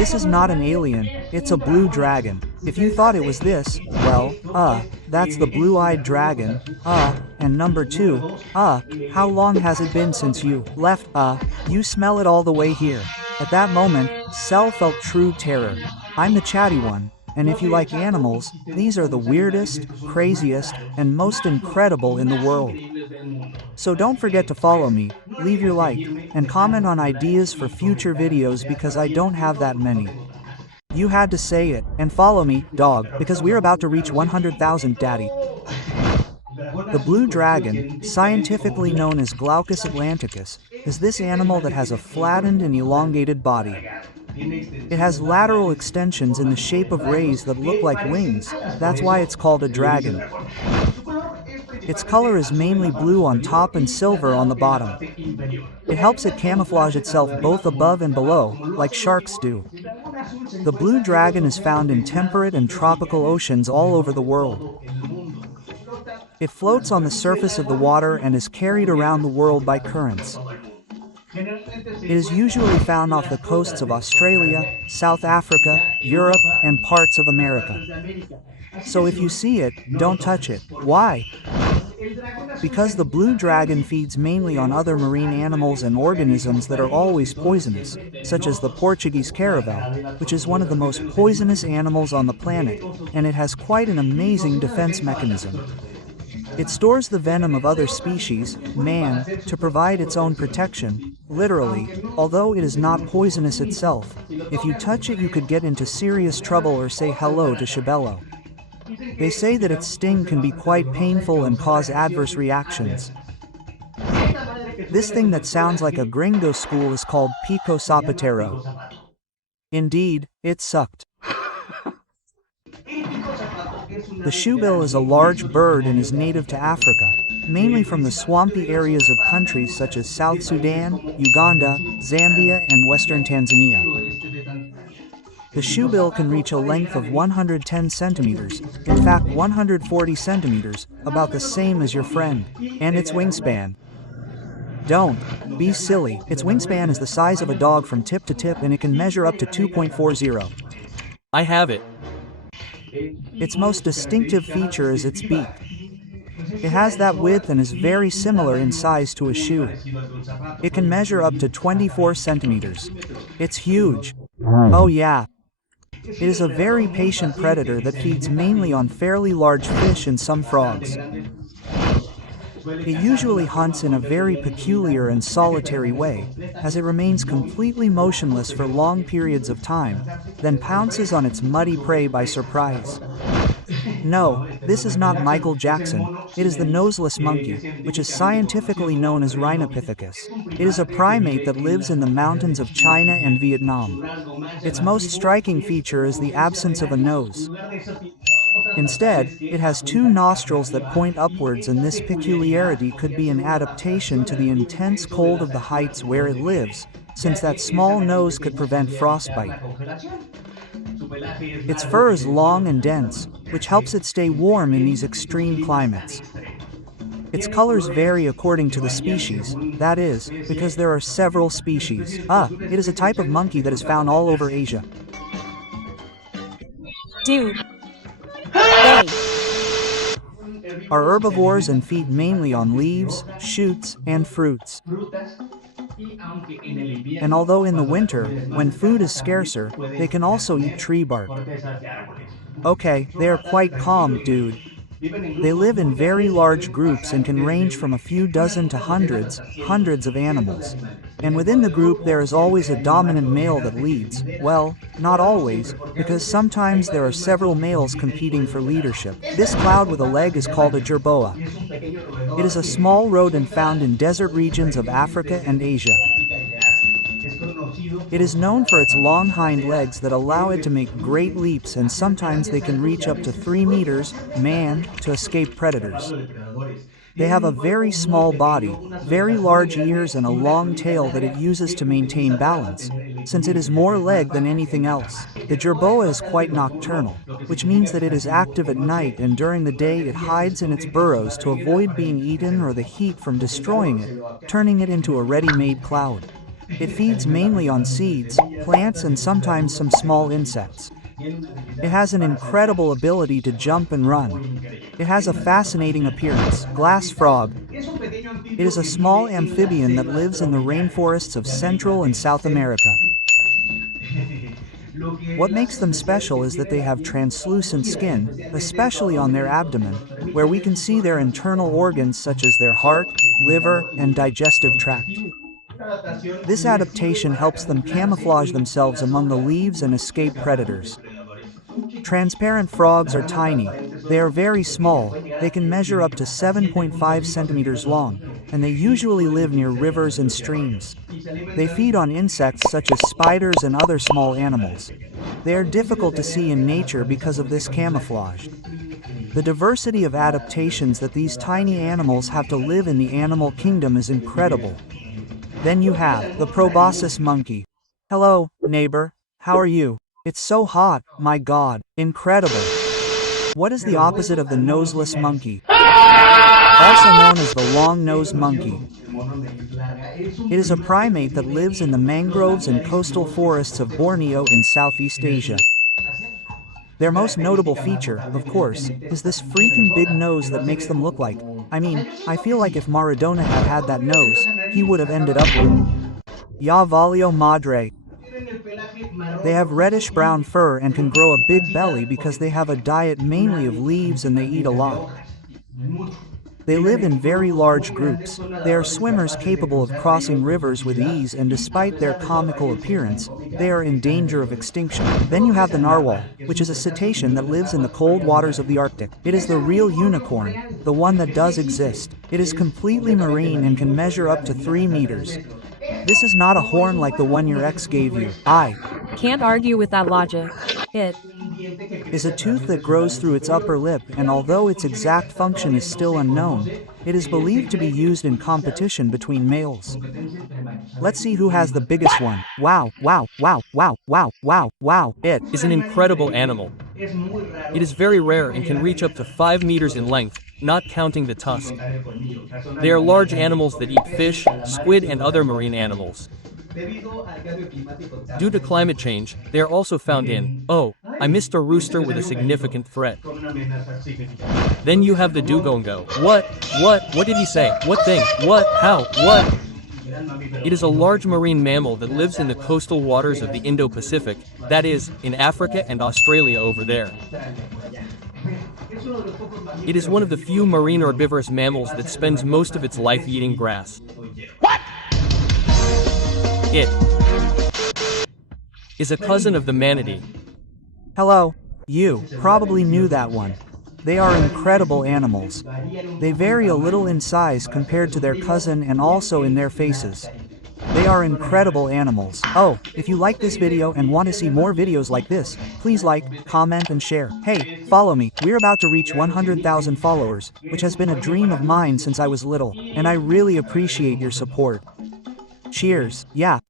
This is not an alien, it's a blue dragon. If you thought it was this, well, that's the blue-eyed dragon, and number 2, how long has it been since you left, you smell it all the way here. At that moment, Cell felt true terror. I'm the chatty one, and if you like animals, these are the weirdest, craziest, and most incredible in the world. So don't forget to follow me, leave your like, and comment on ideas for future videos because I don't have that many. You had to say it, and follow me, dog, because we're about to reach 100,000, daddy. The blue dragon, scientifically known as Glaucus atlanticus, is this animal that has a flattened and elongated body. It has lateral extensions in the shape of rays that look like wings, that's why it's called a dragon. Its color is mainly blue on top and silver on the bottom. It helps it camouflage itself both above and below, like sharks do. The blue dragon is found in temperate and tropical oceans all over the world. It floats on the surface of the water and is carried around the world by currents. It is usually found off the coasts of Australia, South Africa, Europe, and parts of America. So if you see it, don't touch it. Why? Because the blue dragon feeds mainly on other marine animals and organisms that are always poisonous, such as the Portuguese caravel, which is one of the most poisonous animals on the planet, and it has quite an amazing defense mechanism. It stores the venom of other species, man, to provide its own protection, literally, although it is not poisonous itself. If you touch it you could get into serious trouble or say hello to Shabello. They say that its sting can be quite painful and cause adverse reactions. This thing that sounds like a gringo school is called pico zapatero. Indeed, it sucked. The shoebill is a large bird and is native to Africa, mainly from the swampy areas of countries such as South Sudan, Uganda, Zambia, and western Tanzania. The shoebill can reach a length of 110 centimeters, in fact 140 centimeters, about the same as your friend, and its wingspan. Don't be silly, its wingspan is the size of a dog from tip to tip and it can measure up to 2.40. I have it. Its most distinctive feature is its beak. It has that width and is very similar in size to a shoe. It can measure up to 24 centimeters. It's huge. Oh yeah. It is a very patient predator that feeds mainly on fairly large fish and some frogs. It usually hunts in a very peculiar and solitary way, as it remains completely motionless for long periods of time, then pounces on its muddy prey by surprise. No, this is not Michael Jackson, it is the noseless monkey, which is scientifically known as Rhinopithecus. It is a primate that lives in the mountains of China and Vietnam. Its most striking feature is the absence of a nose. Instead, it has two nostrils that point upwards, and this peculiarity could be an adaptation to the intense cold of the heights where it lives, since that small nose could prevent frostbite. Its fur is long and dense, which helps it stay warm in these extreme climates. Its colors vary according to the species, that is, because there are several species. It is a type of monkey that is found all over Asia. Dude. Hey. Are herbivores and feed mainly on leaves, shoots, and fruits. And although in the winter, when food is scarcer, they can also eat tree bark. Okay, they are quite calm, dude. They live in very large groups and can range from a few dozen to hundreds of animals. And within the group there is always a dominant male that leads. Well, not always, because sometimes there are several males competing for leadership. This cloud with a leg is called a jerboa. It is a small rodent found in desert regions of Africa and Asia. It is known for its long hind legs that allow it to make great leaps, and sometimes they can reach up to 3 meters, to escape predators. They have a very small body, very large ears, and a long tail that it uses to maintain balance, since it is more leg than anything else. The jerboa is quite nocturnal, which means that it is active at night, and during the day it hides in its burrows to avoid being eaten or the heat from destroying it, turning it into a ready-made cloud. It feeds mainly on seeds, plants, and sometimes some small insects. It has an incredible ability to jump and run. It has a fascinating appearance. Glass frog. It is a small amphibian that lives in the rainforests of Central and South America. What makes them special is that they have translucent skin, especially on their abdomen, where we can see their internal organs such as their heart, liver, and digestive tract. This adaptation helps them camouflage themselves among the leaves and escape predators. Transparent frogs are tiny. They are very small. They can measure up to 7.5 centimeters long, and they usually live near rivers and streams. They feed on insects such as spiders and other small animals. They are difficult to see in nature because of this camouflage. The diversity of adaptations that these tiny animals have to live in the animal kingdom is incredible. Then you have the proboscis monkey. Hello, neighbor. How are you? It's so hot, my god. Incredible. What is the opposite of the noseless monkey? Also known as the long-nosed monkey. It is a primate that lives in the mangroves and coastal forests of Borneo in Southeast Asia. Their most notable feature, of course, is this freaking big nose that makes them look like, I feel like if Maradona had had that nose, he would have ended up with Ya Valio Madre. They have reddish-brown fur and can grow a big belly because they have a diet mainly of leaves and they eat a lot. They live in very large groups. They are swimmers capable of crossing rivers with ease, and despite their comical appearance, they are in danger of extinction. Then you have the narwhal, which is a cetacean that lives in the cold waters of the Arctic. It is the real unicorn, the one that does exist. It is completely marine and can measure up to 3 meters. This is not a horn like the one your ex gave you. I Can't argue with that logic. It is a tooth that grows through its upper lip, and although its exact function is still unknown, it is believed to be used in competition between males. Let's see who has the biggest one. Wow, wow, wow, wow, wow, wow, wow. It is an incredible animal. It is very rare and can reach up to 5 meters in length, not counting the tusk. They are large animals that eat fish, squid, and other marine animals. Due to climate change, they are also found in, I missed a rooster with a significant threat. Then you have the dugongo. What did he say? What thing? What? How? What? It is a large marine mammal that lives in the coastal waters of the Indo-Pacific, that is, in Africa and Australia over there. It is one of the few marine herbivorous mammals that spends most of its life eating grass. What? It is a cousin of the manatee. Hello. You probably knew that one. They are incredible animals. They vary a little in size compared to their cousin and also in their faces. They are incredible animals. If you like this video and want to see more videos like this, please like, comment, and share. Hey, follow me. We're about to reach 100,000 followers, which has been a dream of mine since I was little, and I really appreciate your support. Cheers. Yeah.